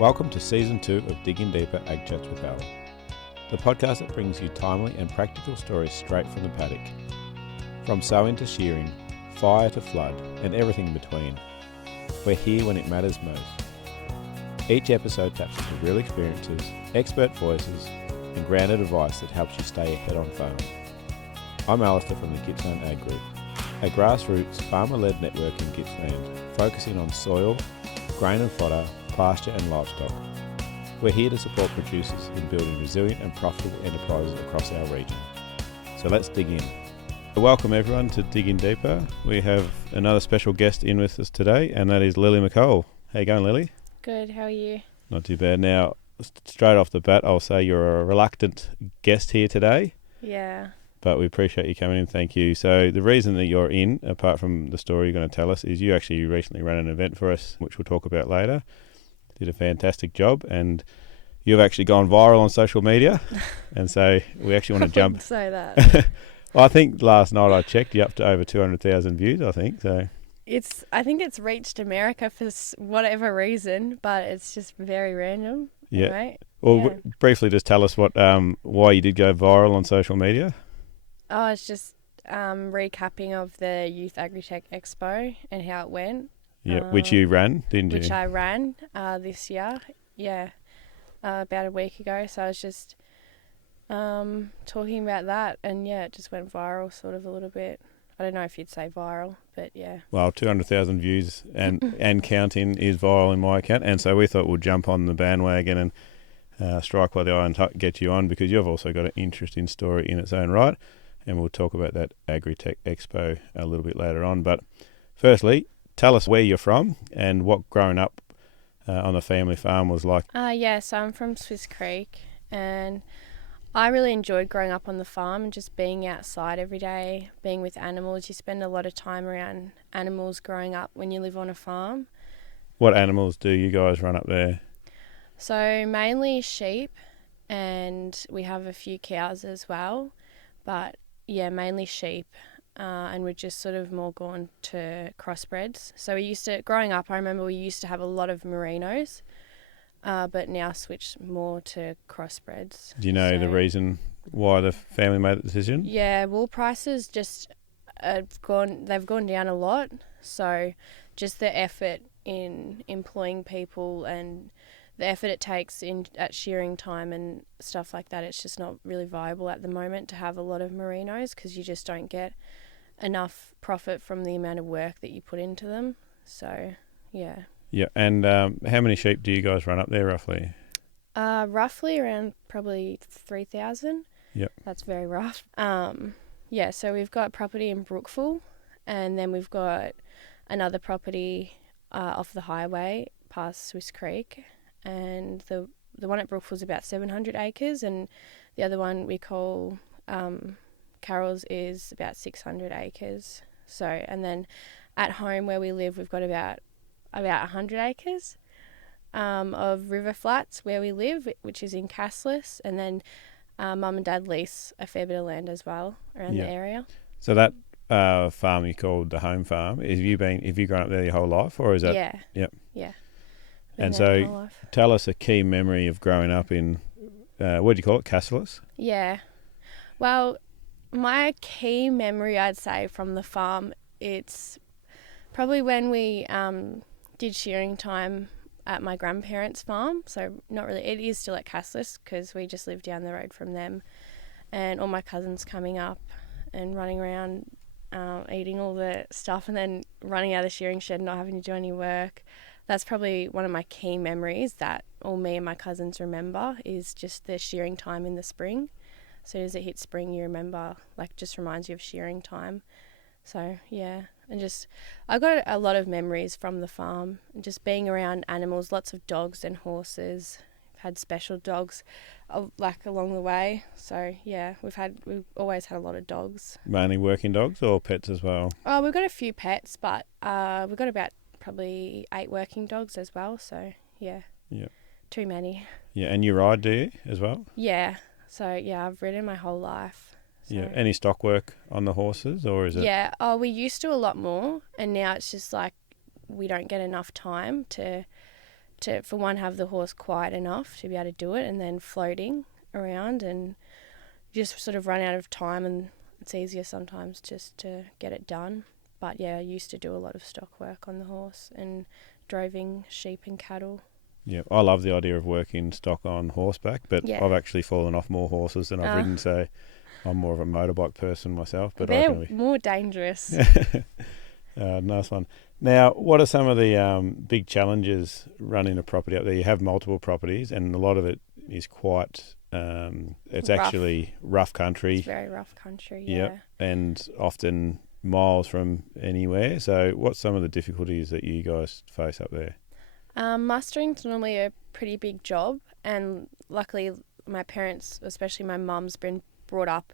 Welcome to Season 2 of Digging Deeper Ag Chats with Al, the podcast that brings you timely and practical stories straight from the paddock. From sowing to shearing, fire to flood, and everything in between. We're here when it matters most. Each episode taps into real experiences, expert voices, and grounded advice that helps you stay ahead on farm. I'm Alistair from the Gippsland Ag Group, a grassroots farmer-led network in Gippsland, focusing on soil, grain and fodder, pasture and livestock. We're here to support producers in building resilient and profitable enterprises across our region. So let's dig in. Welcome everyone to Digging Deeper. We have another special guest in with us today, and that is Lily McCole. How you going, Lily? Good, how are you? Not too bad. Now, straight off the bat, I'll say you're a reluctant guest here today. Yeah. But we appreciate you coming in. Thank you. So the reason that you're in, apart from the story you're going to tell us, is you actually recently ran an event for us, which we'll talk about later. Did a fantastic job, and you've actually gone viral on social media. And so we actually want to jump. Say that. Well, I think last night I checked, you're up to over 200,000 views, I think. So I think it's reached America for whatever reason, but it's just very random. Yeah. Right? Well, briefly just tell us why you did go viral on social media. Oh, it's just recapping of the Youth Agritech Expo and how it went. Yeah, which you ran, didn't you? Which I ran this year, about a week ago. So I was just talking about that, and it just went viral sort of a little bit. I don't know if you'd say viral, but yeah. Well, 200,000 views and counting is viral in my account, and so we thought we'll jump on the bandwagon and strike while the iron get you on, because you've also got an interesting story in its own right, and we'll talk about that Agritech Expo a little bit later on. But firstly, tell us where you're from and what growing up on the family farm was like. So I'm from Swiss Creek, and I really enjoyed growing up on the farm and just being outside every day, being with animals. You spend a lot of time around animals growing up when you live on a farm. What animals do you guys run up there? So mainly sheep, and we have a few cows as well, but mainly sheep. And we're just sort of more gone to crossbreds. So growing up, I remember we used to have a lot of merinos, but now switched more to crossbreds. Do you know the reason why the family made the decision? Yeah, wool prices just they've gone down a lot. So just the effort in employing people and the effort it takes at shearing time and stuff like that, it's just not really viable at the moment to have a lot of merinos, because you just don't get enough profit from the amount of work that you put into them. So, yeah. Yeah, and how many sheep do you guys run up there roughly? Roughly around probably 3,000. Yep. That's very rough. So we've got property in Brookville, and then we've got another property off the highway past Swiss Creek, and the one at Brookville is about 700 acres, and the other one we call Carroll's is about 600 acres. So, and then at home where we live, we've got about 100 acres of river flats where we live, which is in Casslis, and then Mum and Dad lease a fair bit of land as well around the area. So that farm you called the home farm, have you grown up there your whole life, or is that? Yeah. Yep. Yeah. And so tell us a key memory of growing up in, what do you call it, Casslis? Yeah. Well, my key memory, I'd say, from the farm, it's probably when we did shearing time at my grandparents' farm. So not really, it is still at Casslis, because we just live down the road from them, and all my cousins coming up and running around eating all the stuff, and then running out of the shearing shed and not having to do any work. That's probably one of my key memories that all me and my cousins remember, is just the shearing time in the spring. As soon as it hits spring, you remember, just reminds you of shearing time. So, yeah. And I got a lot of memories from the farm, just being around animals, lots of dogs and horses. We've had special dogs, along the way. So, yeah, we've always had a lot of dogs. Mainly working dogs or pets as well? Oh, we've got a few pets, but we've got about probably 8 working dogs as well. So, yeah. Yeah. Too many. Yeah, and you ride, do you, as well? Yeah. So, I've ridden my whole life. So. Yeah. Any stock work on the horses, or is it? Yeah. Oh, we used to a lot more, and now it's just we don't get enough time to to, for one, have the horse quiet enough to be able to do it, and then floating around, and just sort of run out of time, and it's easier sometimes just to get it done. But yeah, I used to do a lot of stock work on the horse and droving sheep and cattle. Yeah, I love the idea of working stock on horseback, but Yeah. I've actually fallen off more horses than I've ridden, so I'm more of a motorbike person myself. But they're more dangerous. Nice one. Now, what are some of the big challenges running a property up there? You have multiple properties, and a lot of it is quite, it's Rough. Actually rough country. It's very rough country, yeah. Yep, and often miles from anywhere. So what's some of the difficulties that you guys face up there? Mustering's normally a pretty big job, and luckily my parents, especially my mum's, been brought up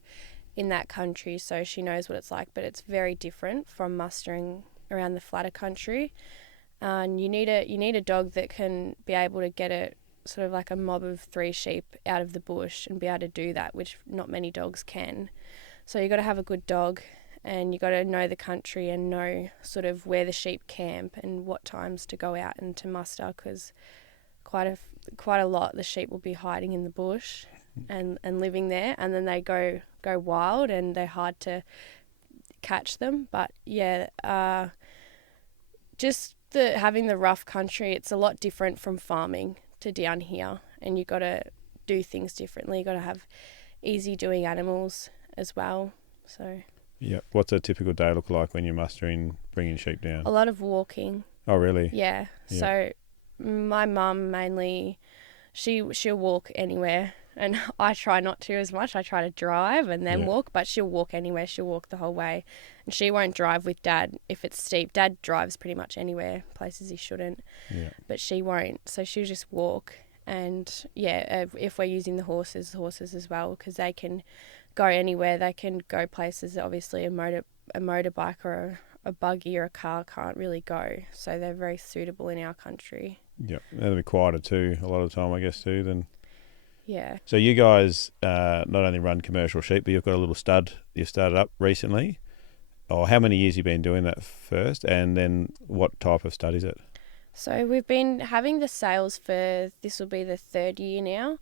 in that country, so she knows what it's like, but it's very different from mustering around the flatter country. And you need a dog that can be able to get a sort of like a mob of 3 sheep out of the bush and be able to do that, which not many dogs can. So you got to have a good dog, and you got to know the country and know sort of where the sheep camp and what times to go out and to muster, because quite a lot the sheep will be hiding in the bush and living there, and then they go wild and they're hard to catch them. But yeah, just having the rough country, it's a lot different from farming to down here, and you got to do things differently. You got to have easy doing animals as well. So yeah, what's a typical day look like when you're mustering, bringing sheep down? a lot of walking. Oh, really? Yeah. So my mum mainly, she'll walk anywhere, and I try not to as much. I try to drive and then walk, but she'll walk anywhere. She'll walk the whole way, and she won't drive with Dad if it's steep. Dad drives pretty much anywhere, places he shouldn't, but she won't. So she'll just walk. And yeah, if we're using the horses as well, because they can go anywhere. They can go places that obviously a motorbike or a buggy or a car can't really go. So they're very suitable in our country. Yeah, that'll be quieter too a lot of the time, I guess, too. Then. Yeah. So you guys not only run commercial sheep, but you've got a little stud you've started up recently. Oh, how many years have you been doing that first? And then what type of stud is it? So we've been having the sales for, this will be the 3rd year now.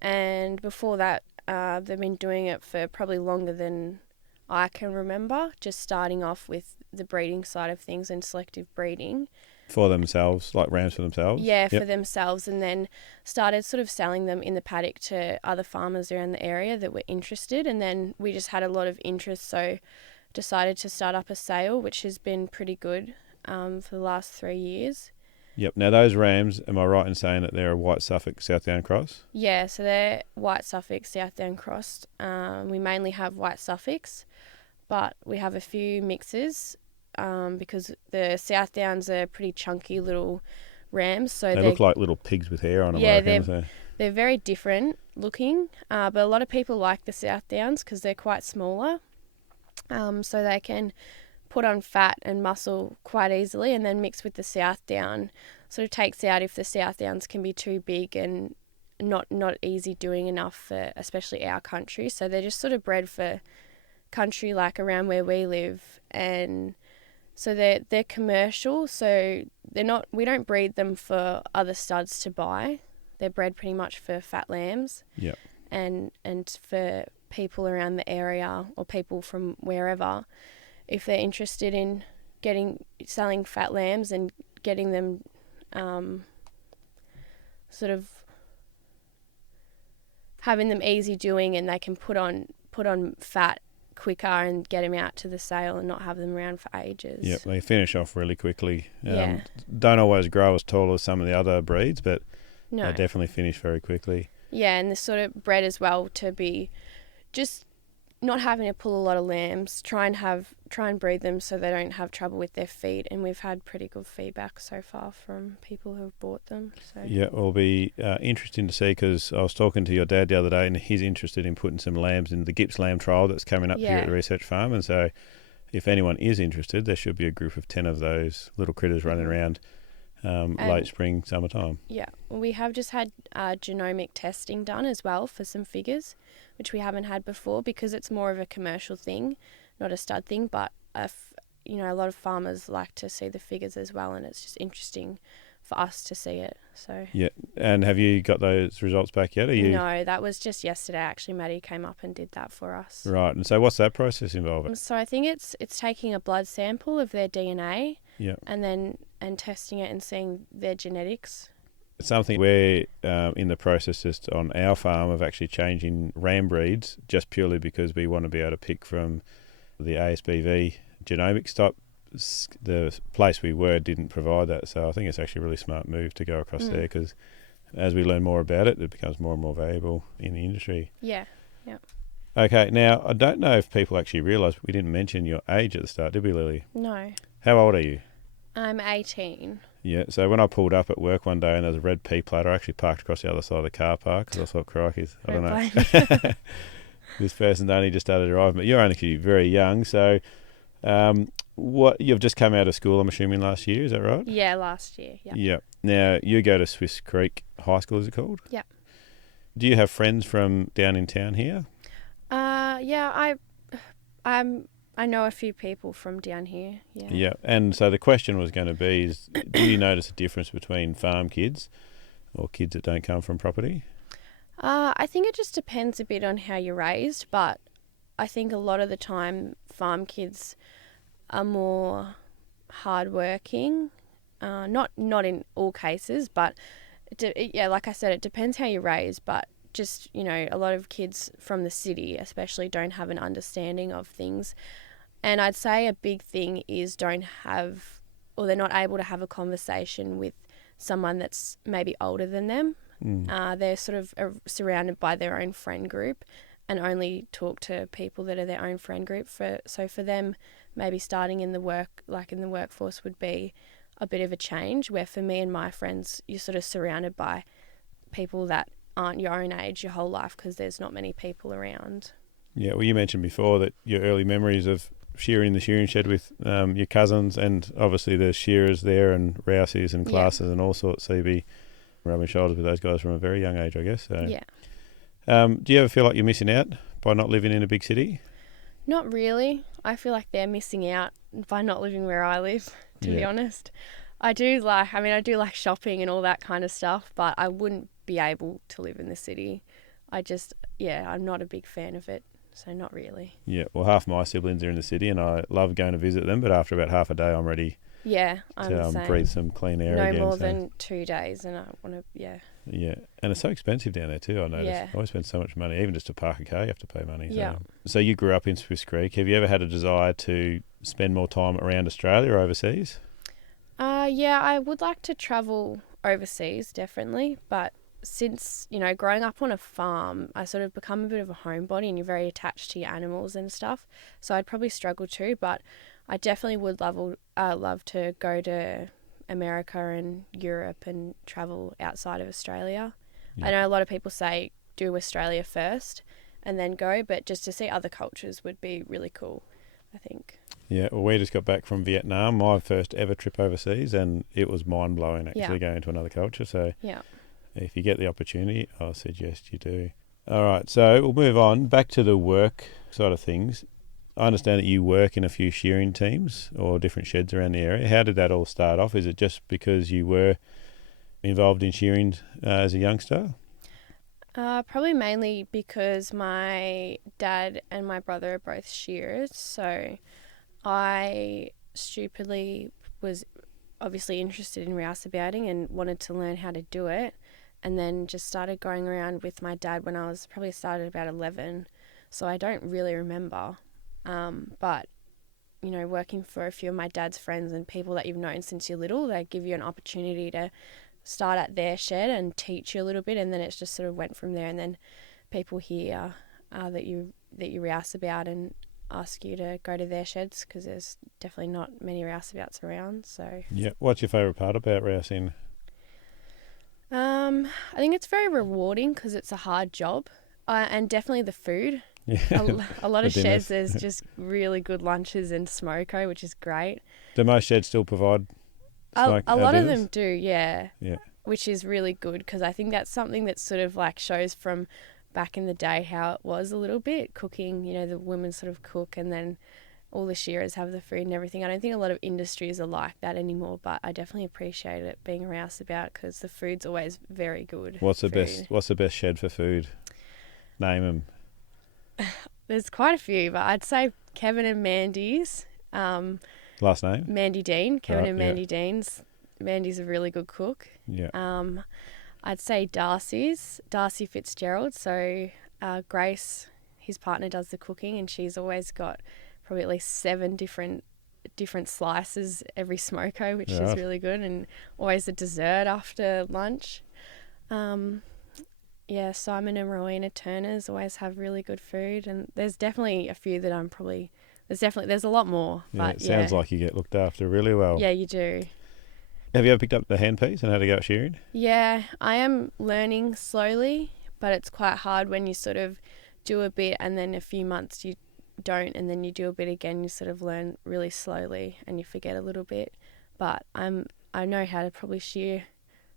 And before that, they've been doing it for probably longer than I can remember, just starting off with the breeding side of things and selective breeding. For themselves, like rams for themselves? Yeah, for themselves, and then started sort of selling them in the paddock to other farmers around the area that were interested, and then we just had a lot of interest, so decided to start up a sale, which has been pretty good for the last 3 years. Yep. Now those rams, am I right in saying that they're a white Suffolk Southdown cross? Yeah, so they're white Suffolk Southdown crossed. We mainly have white Suffolks, but we have a few mixes because the Southdowns are pretty chunky little rams. So they look like little pigs with hair on them. Yeah, they're very different looking, but a lot of people like the Southdowns because they're quite smaller, so they can put on fat and muscle quite easily, and then mix with the Southdown sort of takes out if the Southdowns can be too big and not easy doing enough for especially our country. So they're just sort of bred for country like around where we live, and so they're commercial, so we don't breed them for other studs to buy. They're bred pretty much for fat lambs. Yeah. And for people around the area or people from wherever, if they're interested in selling fat lambs and getting them sort of having them easy doing, and they can put on fat quicker and get them out to the sale and not have them around for ages. Yep, they finish off really quickly. Don't always grow as tall as some of the other breeds, but they definitely finish very quickly. Yeah, and they're sort of bred as well to be just not having to pull a lot of lambs, try and breed them so they don't have trouble with their feet, and we've had pretty good feedback so far from people who have bought them. So yeah, it will be interesting to see, because I was talking to your dad the other day, and he's interested in putting some lambs in the Gips lamb trial that's coming up here at the research farm, and so if anyone is interested, there should be a group of 10 of those little critters running around late spring, summertime. Yeah, we have just had genomic testing done as well for some figures, which we haven't had before because it's more of a commercial thing, not a stud thing. But a lot of farmers like to see the figures as well, and it's just interesting for us to see it. So Yeah. And have you got those results back yet? no, that was just yesterday. Actually, Maddie came up and did that for us. Right. And so what's that process involving? So I think it's taking a blood sample of their DNA, Yeah. and testing it and seeing their genetics. Something we're in the process just on our farm of actually changing ram breeds just purely because we want to be able to pick from the ASBV genomics type. The place we were didn't provide that, so I think it's actually a really smart move to go across there, because as we learn more about it, it becomes more and more valuable in the industry. Yeah. Okay, now I don't know if people actually realise we didn't mention your age at the start, did we, Lily? No. How old are you? I'm 18. Yeah, so when I pulled up at work one day and there was a red P plate, I actually parked across the other side of the car park because I thought, crikey, I don't know. This person's only just started driving, but you're only very young, so what you've just come out of school, I'm assuming, last year, is that right? Yeah, last year, yeah. Yeah. Now, you go to Swiss Creek High School, is it called? Yeah. Do you have friends from down in town here? Yeah, I know a few people from down here. Yeah. Yeah, and so the question was going to be is, do you notice a difference between farm kids or kids that don't come from property? I think it just depends a bit on how you're raised, but I think a lot of the time farm kids are more hardworking. Not in all cases, but like I said, it depends how you're raised, but just, a lot of kids from the city especially don't have an understanding of things. And I'd say a big thing is they're not able to have a conversation with someone that's maybe older than them. They're sort of surrounded by their own friend group and only talk to people that are their own friend group. So for them, maybe starting in the workforce would be a bit of a change, where for me and my friends, you're sort of surrounded by people that aren't your own age your whole life because there's not many people around. Yeah, well, you mentioned before that your early memories of shearing the shearing shed with your cousins, and obviously there's shearers there and rousies and classes and all sorts, so you'd be rubbing shoulders with those guys from a very young age, I guess. So. Yeah. Do you ever feel like you're missing out by not living in a big city? Not really. I feel like they're missing out by not living where I live, to be honest. I do like shopping and all that kind of stuff, but I wouldn't be able to live in the city. I'm not a big fan of it, so not really. Yeah, well, half my siblings are in the city and I love going to visit them, but after about half a day I'm ready to breathe some clean air again. No more than 2 days, and I want to, Yeah, and it's so expensive down there too, I noticed. I always spend so much money. Even just to park a car, you have to pay money. So you grew up in Swiss Creek. Have you ever had a desire to spend more time around Australia or overseas? Yeah, I would like to travel overseas, definitely. But since, growing up on a farm, I sort of become a bit of a homebody and you're very attached to your animals and stuff. So I'd probably struggle too, but I definitely would love to go to America and Europe and travel outside of Australia. I know a lot of people say do Australia first and then go, but just to see other cultures would be really cool, I think. Yeah, well, we just got back from Vietnam, my first ever trip overseas, and it was mind-blowing actually going to another culture. So if you get the opportunity, I suggest you do. All right, so we'll move on back to the work side of things. I understand that you work in a few shearing teams or different sheds around the area. How did that all start off? Is it just because you were involved in shearing as a youngster? Probably mainly because my dad and my brother are both shearers, so I stupidly was obviously interested in rouseabouting and wanted to learn how to do it, and then just started going around with my dad when I was probably started about 11, so I don't really remember. But, working for a few of my dad's friends and people that you've known since you're little, they give you an opportunity to start at their shed and teach you a little bit, and then it's just sort of went from there. And then people hear that you rouse about and ask you to go to their sheds because there's definitely not many rouseabouts around. So what's your favourite part about rousing? I think it's very rewarding because it's a hard job, and definitely the food. A lot of sheds, there's just really good lunches and smoko, which is great. Do most sheds still provide a lot of them do, yeah. Which is really good because I think that's something that sort of like shows from back in the day how it was a little bit cooking. The women sort of cook and then all the shearers have the food and everything. I don't think a lot of industries are like that anymore, but I definitely appreciate it being a rouseabout because the food's always very good. What's the best shed for food? Name them. There's quite a few, but I'd say Kevin and Mandy's. Last name? Mandy Dean. Kevin Right, and yeah. Mandy Dean's. Mandy's a really good cook. Yeah. I'd say Darcy's. Darcy Fitzgerald. So Grace, his partner, does the cooking, and she's always got probably at least 7 different slices every smoko, which is really good, and always a dessert after lunch. Simon and Rowena Turner's always have really good food, and there's definitely a few that there's a lot more. Yeah, but it sounds like you get looked after really well. Yeah, you do. Have you ever picked up the handpiece and had to go out shearing? Yeah, I am learning slowly, but it's quite hard when you sort of do a bit and then a few months you don't, and then you do a bit again. You sort of learn really slowly and you forget a little bit. But I know how to probably shear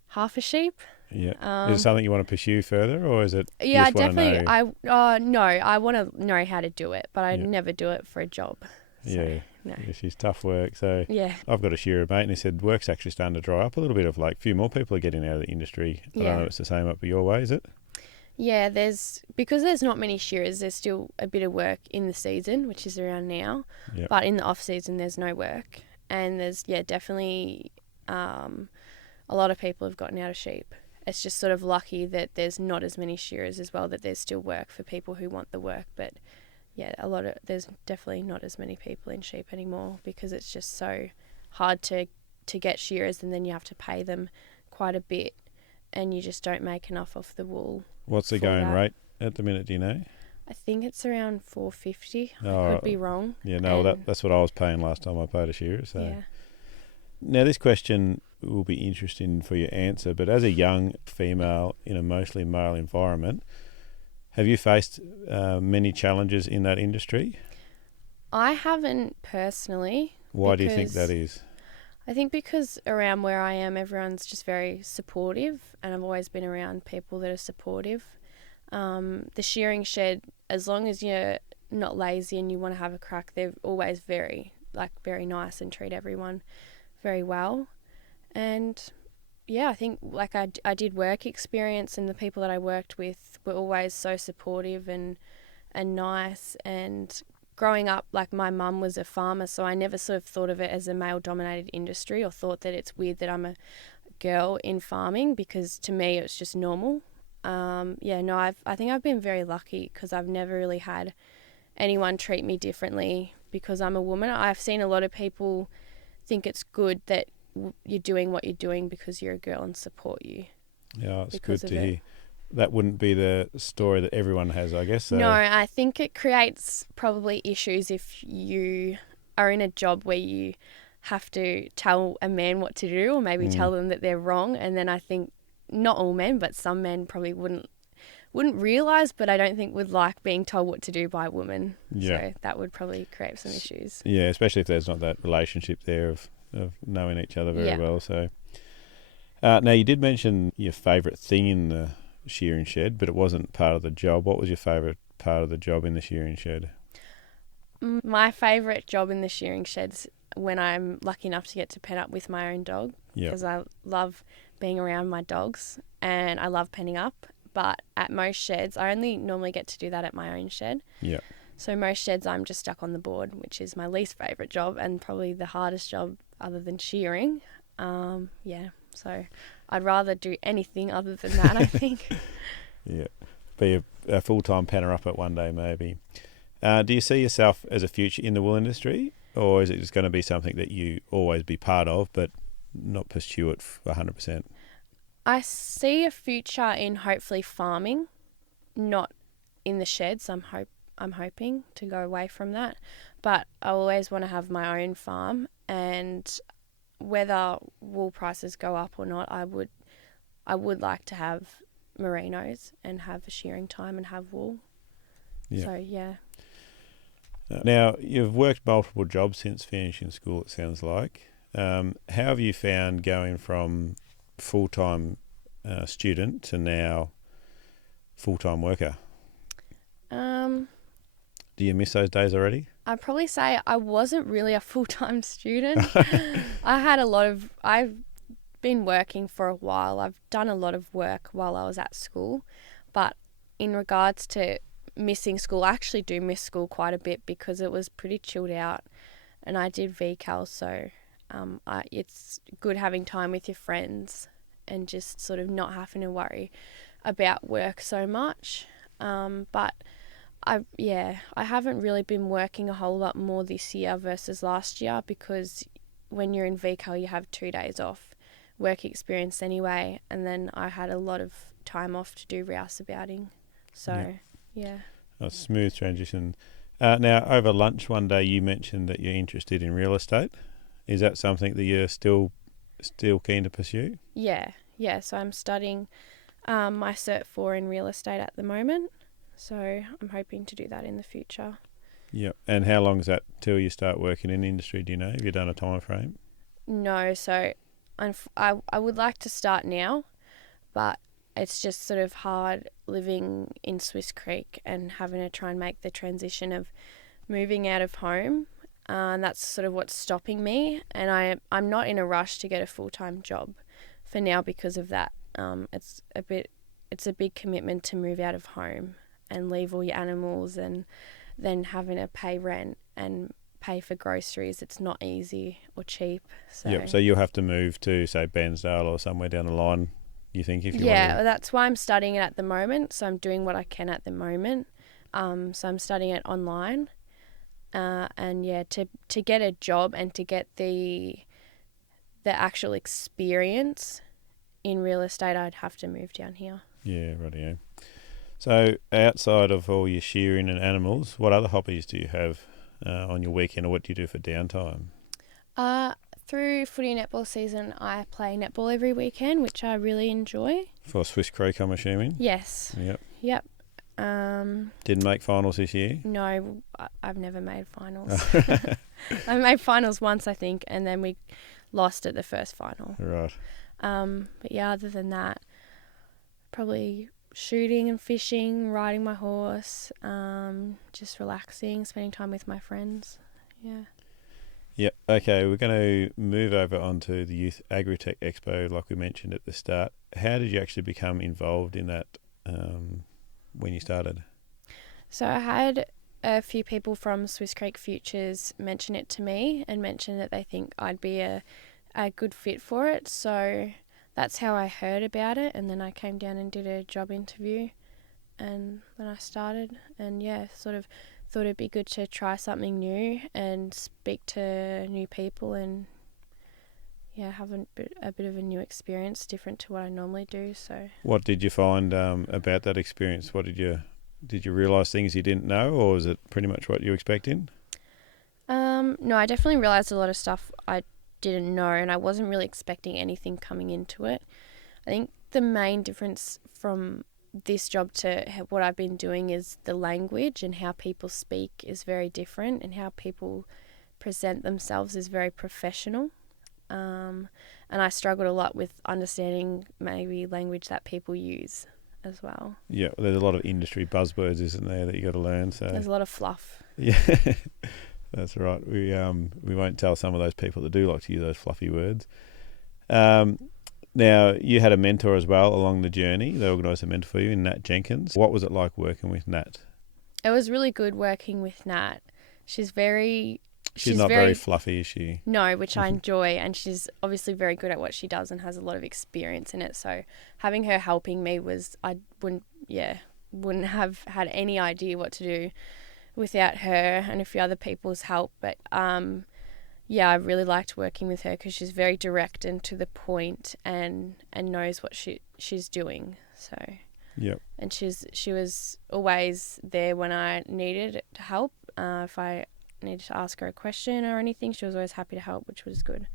half a sheep. Yeah. Is it something you want to pursue further, or is it? Yeah, you just definitely. Know? I want to know how to do it, but I never do it for a job. So, yeah. No. Yeah, she's tough work. So yeah, I've got a shearer mate, and he said work's actually starting to dry up a little bit. Of like, a few more people are getting out of the industry. I don't know if it's the same up your way, is it? Yeah, because there's not many shearers, there's still a bit of work in the season, which is around now. Yep. But in the off season, there's no work, and there's definitely a lot of people have gotten out of sheep. It's just sort of lucky that there's not as many shearers as well, that there's still work for people who want the work. But yeah, there's definitely not as many people in sheep anymore because it's just so hard to get shearers, and then you have to pay them quite a bit, and you just don't make enough off the wool. What's the going rate at the minute, do you know? I think it's around $4.50. Oh, I could be wrong. Yeah, no, that's what I was paying last time I paid a shearer. So. Yeah. Now, this question will be interesting for your answer, but as a young female in a mostly male environment, have you faced many challenges in that industry? I haven't personally. Why do you think that is? I think because around where I am, everyone's just very supportive, and I've always been around people that are supportive. The shearing shed, as long as you're not lazy and you want to have a crack, they're always very nice and treat everyone very well. And yeah, I think I did work experience, and the people that I worked with were always so supportive and nice. And growing up, my mum was a farmer, so I never sort of thought of it as a male-dominated industry or thought that it's weird that I'm a girl in farming, because to me it's just normal. I think I've been very lucky because I've never really had anyone treat me differently because I'm a woman. I've seen a lot of people think it's good that you're doing what you're doing because you're a girl and support you. Yeah, it's good to hear. That wouldn't be the story that everyone has, I guess. So. No, I think it creates probably issues if you are in a job where you have to tell a man what to do, or maybe tell them that they're wrong. And then I think not all men, but some men probably wouldn't realise, but I don't think would like being told what to do by a woman. Yeah. So that would probably create some issues. Yeah, especially if there's not that relationship there of knowing each other very well. So, now you did mention your favourite thing in the shearing shed, but it wasn't part of the job. What was your favourite part of the job in the shearing shed? My favourite job in the shearing shed's when I'm lucky enough to get to pen up with my own dog, because I love being around my dogs and I love penning up. But at most sheds, I only normally get to do that at my own shed. Yeah. So most sheds, I'm just stuck on the board, which is my least favourite job and probably the hardest job other than shearing. So I'd rather do anything other than that, I think. Yeah. Be a full-time penner up at one day, maybe. Do you see yourself as a future in the wool industry, or is it just going to be something that you always be part of but not pursue it 100%? I see a future in hopefully farming, not in the sheds. I'm hoping to go away from that, but I always want to have my own farm, and whether wool prices go up or not, I would like to have merinos and have a shearing time and have wool. Yeah. So yeah. Now, you've worked multiple jobs since finishing school, it sounds like. How have you found going from full-time student to now full-time worker? Do you miss those days already? I'd probably say I wasn't really a full-time student. I've been working for a while. I've done a lot of work while I was at school. But in regards to missing school, I actually do miss school quite a bit because it was pretty chilled out and I did VCAL. So it's good having time with your friends and just sort of not having to worry about work so much. But I haven't really been working a whole lot more this year versus last year because when you're in VCAL you have 2 days off work experience anyway, and then I had a lot of time off to do rouseabouting. So, yeah. A smooth transition. Now, over lunch one day you mentioned that you're interested in real estate. Is that something that you're still keen to pursue? Yeah. So I'm studying my Cert 4 in real estate at the moment. So I'm hoping to do that in the future. Yep. And how long is that till you start working in the industry? Do you know? Have you done a time frame? No. So I would like to start now, but it's just sort of hard living in Swiss Creek and having to try and make the transition of moving out of home. And that's sort of what's stopping me. And I'm not in a rush to get a full-time job for now because of that. It's a big commitment to move out of home and leave all your animals and then having to pay rent and pay for groceries. It's not easy or cheap. So you'll have to move to, say, Bairnsdale or somewhere down the line, you think, if you want to? Yeah, that's why I'm studying it at the moment. So I'm doing what I can at the moment. So I'm studying it online. To get a job and to get the actual experience in real estate, I'd have to move down here. Yeah, rightio. So outside of all your shearing and animals, what other hobbies do you have on your weekend, or what do you do for downtime? Through footy netball season, I play netball every weekend, which I really enjoy. For Swiss Creek, I'm assuming? Yes. Yep. Didn't make finals this year? No, I've never made finals. I made finals once, I think, and then we lost at the first final. Right. But yeah, other than that, probably shooting and fishing, riding my horse, just relaxing, spending time with my friends. Yeah. Yep. Okay, we're going to move over onto the Youth Agritech Expo, like we mentioned at the start. How did you actually become involved in that when you started? So I had a few people from Swiss Creek Futures mention it to me and mention that they think I'd be a good fit for it. So that's how I heard about it, and then I came down and did a job interview, and then I started, and sort of thought it'd be good to try something new and speak to new people and have a bit of a new experience, different to what I normally do. So what did you find about that experience? What did you realise things you didn't know, or was it pretty much what you were expecting? No, I definitely realised a lot of stuff I didn't know, and I wasn't really expecting anything coming into it. I think the main difference from this job to what I've been doing is the language, and how people speak is very different, and how people present themselves is very professional. And I struggled a lot with understanding maybe language that people use as well. Yeah, there's a lot of industry buzzwords, isn't there, that you got to learn. So there's a lot of fluff. Yeah, that's right. We won't tell some of those people that do like to use those fluffy words. Now, you had a mentor as well along the journey. They organised a mentor for you in Nat Jenkins. What was it like working with Nat? It was really good working with Nat. She's not very fluffy, is she? No, which I enjoy, and she's obviously very good at what she does and has a lot of experience in it. So having her helping me I wouldn't have had any idea what to do without her and a few other people's help. But I really liked working with her because she's very direct and to the point, and knows what she's doing. So yep. And she was always there when I needed help. If I needed to ask her a question or anything, she was always happy to help, which was good.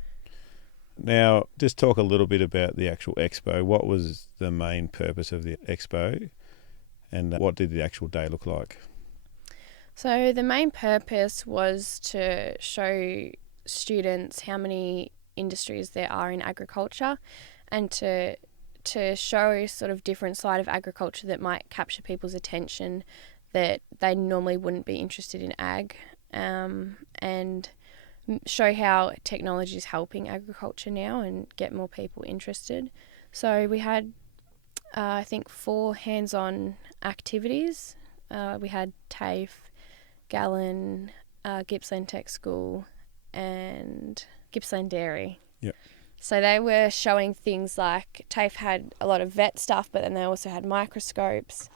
Now, just talk a little bit about the actual expo. What was the main purpose of the expo, and what did the actual day look like? So the main purpose was to show students how many industries there are in agriculture, and to show sort of different side of agriculture that might capture people's attention that they normally wouldn't be interested in ag. and show how technology is helping agriculture now and get more people interested. So we had, I think, 4 hands-on activities. We had TAFE, Gallon, Gippsland Tech School, and Gippsland Dairy. Yep. So they were showing things like TAFE had a lot of vet stuff, but then they also had microscopes.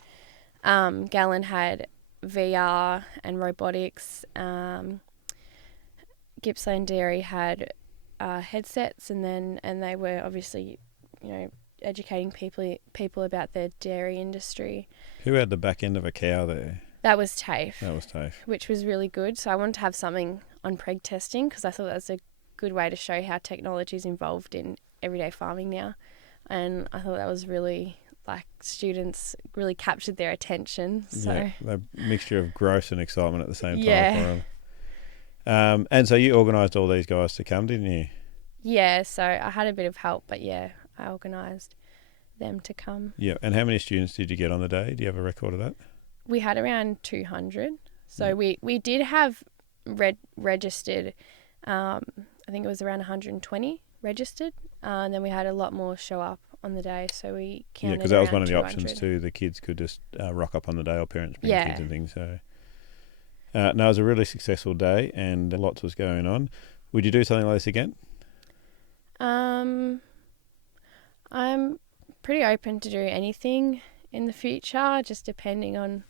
Gallon had VR and robotics. Gippsland Dairy had headsets, and they were obviously, educating people about their dairy industry. Who had the back end of a cow there? That was TAFE. That was TAFE. Which was really good. So I wanted to have something on preg testing because I thought that was a good way to show how technology is involved in everyday farming now. And I thought that was really, students really captured their attention. So yeah, the mixture of gross and excitement at the same time for them. And so you organised all these guys to come, didn't you? Yeah, so I had a bit of help, but yeah, I organised them to come. Yeah, and how many students did you get on the day? Do you have a record of that? We had around 200. So we did have registered, I think it was around 120 registered, and then we had a lot more show up on the day, so we counted. Yeah, because that was one of the 200. options too. The kids could just rock up on the day, or parents bring Yeah. kids and things. So, no, it was a really successful day, and lots was going on. Would you do something like this again? I'm pretty open to do anything in the future, just depending on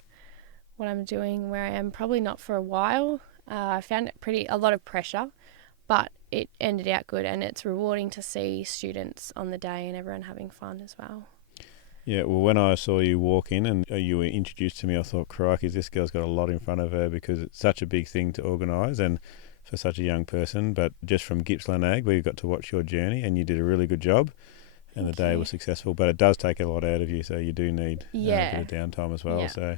what I'm doing, where I am. Probably not for a while. I found it a lot of pressure, but it ended out good, and it's rewarding to see students on the day and everyone having fun as well. Yeah, well, when I saw you walk in and you were introduced to me, I thought, crikey, this girl's got a lot in front of her, because it's such a big thing to organise and for such a young person. But just from Gippsland Ag, we got to watch your journey, and you did a really good job, and the day was successful. But it does take a lot out of you, so you do need a bit of downtime as well. Yeah.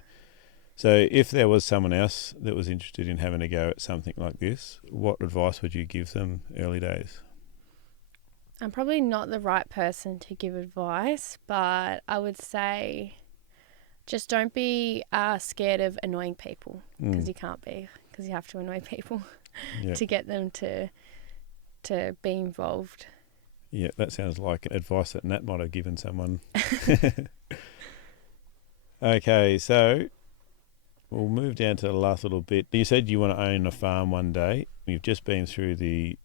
So if there was someone else that was interested in having a go at something like this, what advice would you give them early days? I'm probably not the right person to give advice, but I would say just don't be scared of annoying people, because you can't be, because you have to annoy people to get them to be involved. Yeah, that sounds like advice that Nat might have given someone. Okay, so we'll move down to the last little bit. You said you want to own a farm one day. You've just been through the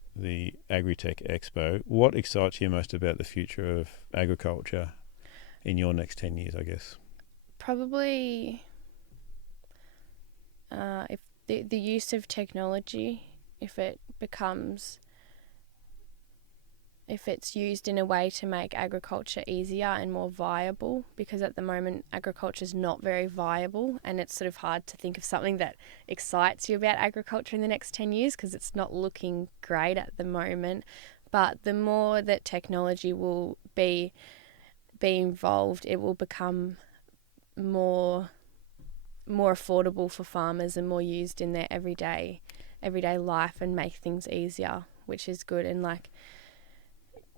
Agritech Expo. What excites you most about the future of agriculture in your next 10 years, I guess? Probably if the use of technology, if it's used in a way to make agriculture easier and more viable, because at the moment agriculture is not very viable, and it's sort of hard to think of something that excites you about agriculture in the next 10 years because it's not looking great at the moment. But the more that technology will be involved, it will become more affordable for farmers and more used in their everyday life and make things easier, which is good. And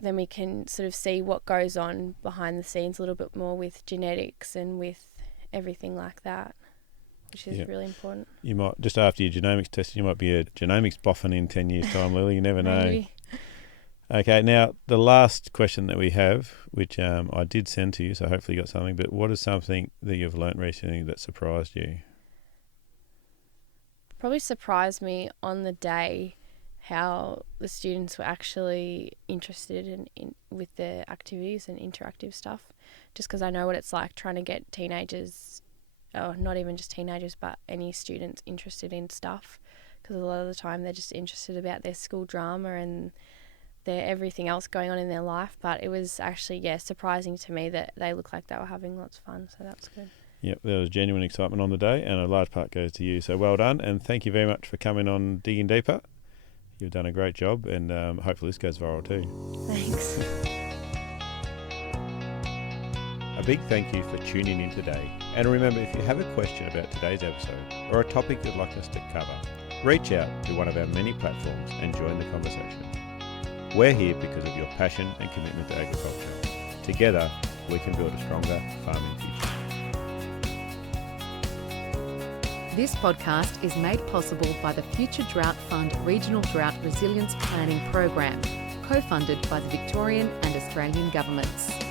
then we can sort of see what goes on behind the scenes a little bit more with genetics and with everything like that, which is really important. You might, just after your genomics test, you might be a genomics boffin in 10 years' time, Lily. You never know. Maybe. Okay, now the last question that we have, which I did send to you, so hopefully you got something, but what is something that you've learnt recently that surprised you? Probably surprised me on the day how the students were actually interested in with the activities and interactive stuff, just because I know what it's like trying to get teenagers, or not even just teenagers, but any students interested in stuff, because a lot of the time they're just interested about their school drama and their everything else going on in their life. But it was actually, surprising to me that they looked like they were having lots of fun, so that's good. Yep, there was genuine excitement on the day, and a large part goes to you, so well done, and thank you very much for coming on Digging Deeper. You've done a great job, and hopefully this goes viral too. Thanks. A big thank you for tuning in today. And remember, if you have a question about today's episode or a topic you'd like us to cover, reach out to one of our many platforms and join the conversation. We're here because of your passion and commitment to agriculture. Together, we can build a stronger farming future. This podcast is made possible by the Future Drought Fund Regional Drought Resilience Planning Program, co-funded by the Victorian and Australian governments.